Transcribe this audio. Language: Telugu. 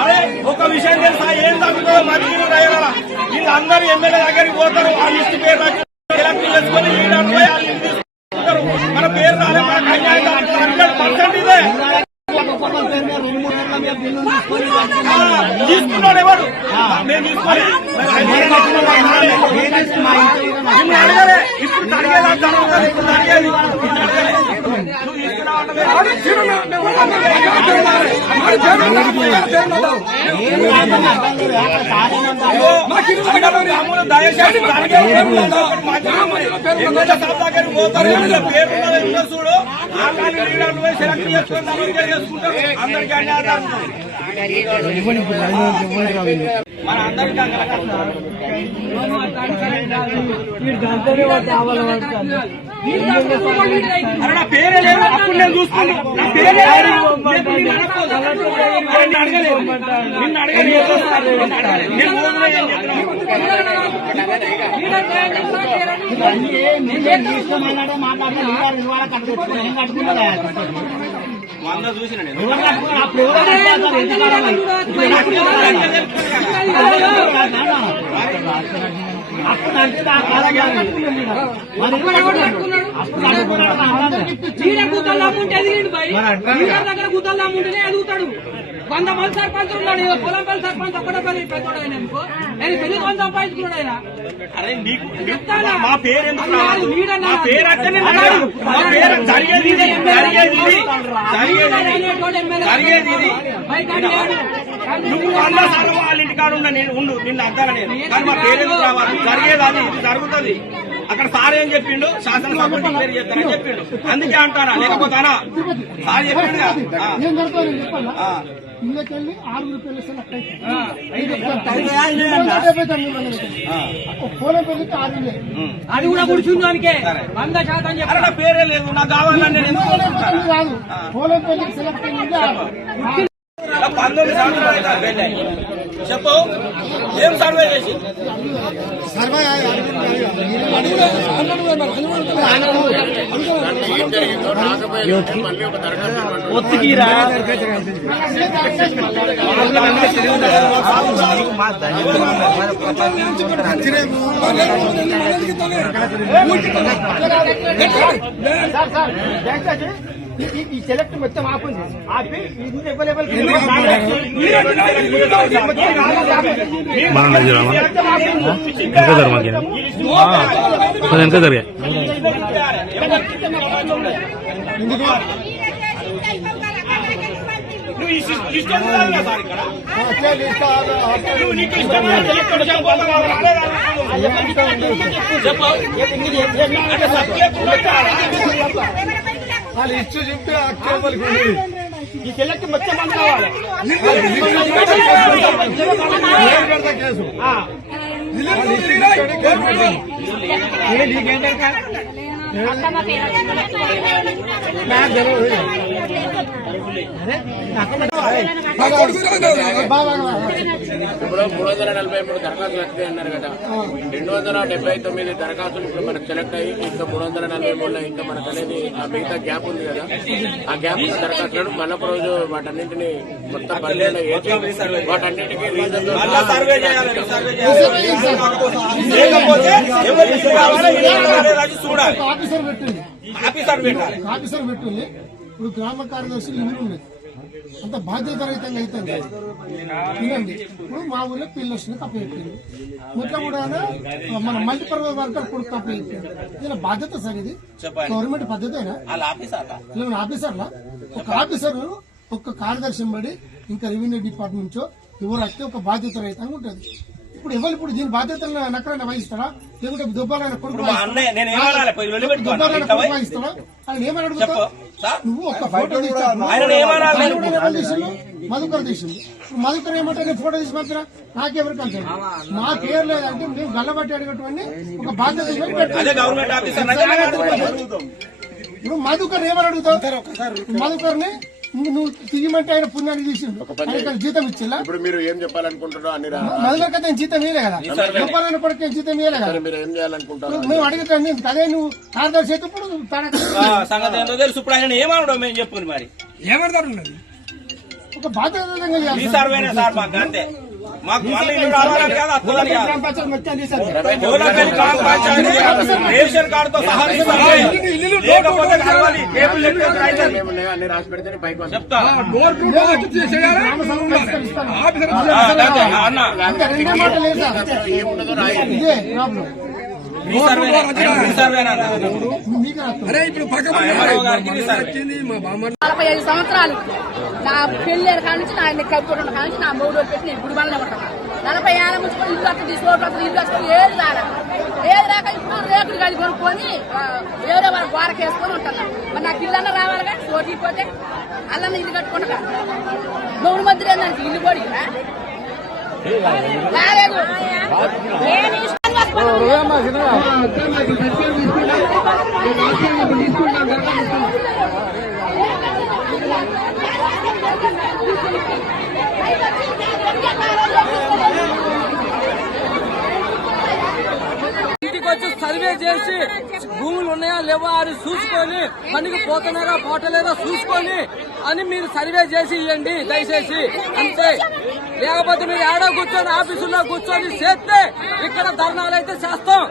అరే ఒక విషయం తెలుసా, ఏం తగ్గుతుందో మరి వీళ్ళందరూ ఎమ్మెల్యే దగ్గరికి పోతారు, ఆ లిస్టు పేరు సెలెక్ట్ చేసుకుని తీసుకుంటారు. మన పేరు రాలే, మనకు అన్యాయం 100% ఇదే తీసుకున్నాడు. ఎవరు మేము తీసుకోవాలి, అడగలే. ఇప్పుడు అడిగేదా జరుగుతుంది, ఇప్పుడు అడిగేది దయచేసి పేరు చూడు, సెలెక్ట్ చేసుకుంటారు. అందరికీ అన్యాయం మన అందరికీ అరే నా పేరే లేదు, అప్పుడు నేను చూసుకున్నాను. నా పేరే అడగలేదు, నిన్ను అడగలేదు. వంద చూసిన దగ్గర గుద్దలు అమ్ముంటేనే ఎదుగుతాడు. 100 మంది సర్పంచ్ ఉన్నాడు, పొలంపల్లి సర్పంచ్ ఒక్కడే పెద్దోడు ఆయన అనుకో, నేను పెళ్లి 100 సంపాదించుకున్నాడు ఆయన. మా పేరు మా పేరు అంటే జరిగేది ఇది, నువ్వు 100 సార్లు వాళ్ళ ఇంటికాడ ఉన్నా నేను ఉండు, నిన్ను అద్దాను నేను. కానీ మా పేరు ఎందుకు రావాలి? జరిగేది అది, ఇది జరుగుతుంది. అక్కడ సార్ ఏం చెప్పిండు, శాసనసభ పేరు చెప్తానని చెప్పిండు. అందుకే అంటానా, లేకపోతానా? సార్ చెప్పిండు ఇళ్ళకెళ్ళి 6 రూపాయలు సెలెక్ట్ అది కూడా కూర్చుందానికే 100% చెప్పారు. పేరే లేదు, నాకు కావాలని రాదు. పోలంపల్లికి సెలెక్ట్ అయింది 19 సంవత్సరాలు. చెప్పు, ఏం సర్వే చేసి ఒత్తికిరా ఈ సెలెక్ట్ మొత్తం ఆపింది, ఆపి ఎంత జరిగా వాళ్ళు ఇచ్చు చెప్తే ఈ సెలెక్ట్ మొత్తం మంది కావాలి. కేసు ఇప్పుడు 343 దరఖాస్తులు వస్తాయి అన్నారు కదా, 279 దరఖాస్తులు ఇప్పుడు మనకు సెలెక్ట్ అయ్యి ఇంకా 343లో ఇంకా మనకు అనేది ఆ మిగతా గ్యాప్ ఉంది కదా, ఆ గ్యాప్ ఉన్న దరఖాస్తులను మళ్ళీ రోజు వాటన్నింటినీ మొత్తం పల్లెల్లో వేసి వాటన్నింటికీ రీజన్ ఆఫీసర్ పెట్టుంది. ఇప్పుడు గ్రామ కార్యదర్శులు ఇల్లు ఉన్నాయి, అంత బాధ్యత రహితంగా అవుతుంది. ఇదండి ఇప్పుడు మా ఊళ్ళో పిల్లలు వచ్చిన తప్ప చెప్పింది, మొత్తం కూడా మన మల్టీపర్పస్ వర్కర్ కొడుకు తప్ప చెప్పింది. ఇలా బాధ్యత సార్, ఇది గవర్నమెంట్ పద్ధతేనా? ఆఫీసర్లా ఒక ఆఫీసర్ ఒక కార్యదర్శి బడి ఇంకా రెవెన్యూ డిపార్ట్మెంట్ నుంచో ఎవరు వస్తే ఒక బాధ్యత రహితంగా ఉంటుంది. ఇప్పుడు ఎవరు ఇప్పుడు దీని బాధ్యతలను నక్కడైనా వహిస్తాడా, లేకుంటే దుబ్బాలైన కొడుకు వహిస్తాడా? ఆయన ఏమని అడుగుతావు? నువ్వు ఒక ఫోటో తీస్తావు, మధుకర్ తీసింది. మధుకర్ ఏమంటే నేను ఫోటో తీసి పంపినా నాకెవరికి అంటాడు. మా పేరు లేదంటే మేము గల్లబట్టి అడిగేటువంటి ఒక బాధ్యత ఇవ్వని పెట్టాం. అదే గవర్నమెంట్ ఆఫీసర్ అంటే అలాగే అడుగుతాం. ఇప్పుడు మధుకర్ ఏమని అడుగుతావు? మధుకర్ని నువ్వు తీయమంటే ఆయన పుణ్యానికి తీసిండు, ఆయన జీతం ఇచ్చిలా. ఇప్పుడు మీరు ఏం చెప్పాలనుకుంటున్నారో అన్ని మధుకర్ కదా జీతం ఇయ్యలే కదా, చెప్పాలని కొడుకు జీతం ఇయ్యలే కదా. మీరు ఏం చేయాలనుకుంటారు? మేము అడుగుతాం అదే నువ్వు కార్యదర్శి అయితే ఇప్పుడు సంగతి ఏంటో తెలుసు. ఇప్పుడు ఆయన ఏమనడం మేము చెప్పుకుని మరి ఒక బాధ్యతంగా ఈ చేయాలి. సర్వేనే సార్ మాకు అంతే. మాకు మళ్ళీ ఇల్లు రావాలని కాదు, అత్తదని కాదు. గోలపల్లి గ్రామ పంచాయతీ రేషన్ కార్డుతో సహా లేకపోతే కావాలి. టేబుల్ లెక్క రాయితది. అన్ని రాసి పెడితే పైకి వస్తాం. చెప్తా అన్న రెండే మాటలు లేదు సార్. ఏముండదో రాయండి. ఇదే ప్రాబ్లం. ఈ సర్వేనే మీకు రాస్తాం. ఎంఆర్ఓ గారికి ఈ సర్వే. 45 సంవత్సరాలు నా పెళ్ళేరు కాడ నుంచి నా కప్పుకోవడం కాడ నుంచి నా మూడు పెట్టి నేను గుడి వల్లనే ఉంటాను. 40 ఏళ్ళ నుంచి ఇల్లు అక్కడ తీసుకోవడం ఇల్లు వచ్చుకొని ఏది రాక ఇప్పుడు రేకులు గది కొనుక్కొని వేరే వాళ్ళ గోరకేసుకొని ఉంటాను. మరి నాకు ఇల్లు అన్న రావాలిగా చోటికి పోతే అల్లన్న ఇల్లు కట్టుకుంటా మూడు మధ్యలో దానికి ఇల్లు కూడా రాలేదు. ఇంటికి వచ్చి సర్వే చేసి భూములు ఉన్నాయా లేవా అని చూసుకొని పనికి పోతున్నారా పోటలేదా చూసుకొని అని మీరు సర్వే చేసి ఇవ్వండి దయచేసి, అంతే. లేకపోతే మీరు ఏడో కూర్చొని ఆఫీసులో కూర్చొని చేస్తే ఇక్కడ ధర్నాలు అయితే చేస్తాం.